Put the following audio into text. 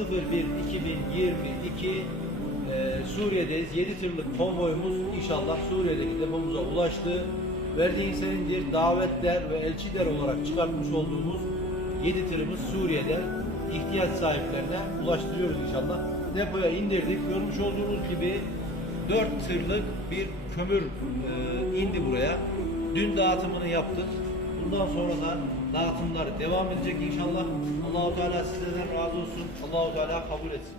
01-2022 Ee, Suriye'deyiz. 7 tırlık konvoyumuz inşallah Suriye'deki depomuza ulaştı. Verdiğin senindir davetler ve elçiler olarak çıkartmış olduğumuz 7 tırımız Suriye'de ihtiyaç sahiplerine ulaştırıyoruz inşallah. Depoya indirdik. Görmüş olduğunuz gibi 4 tırlık bir kömür e, indi buraya. Dün dağıtımını yaptık. Bundan sonra da dağıtımlar devam edecek inşallah. Allahu Teala sizlerden razı olsun. Allahu Teala kabul etsin.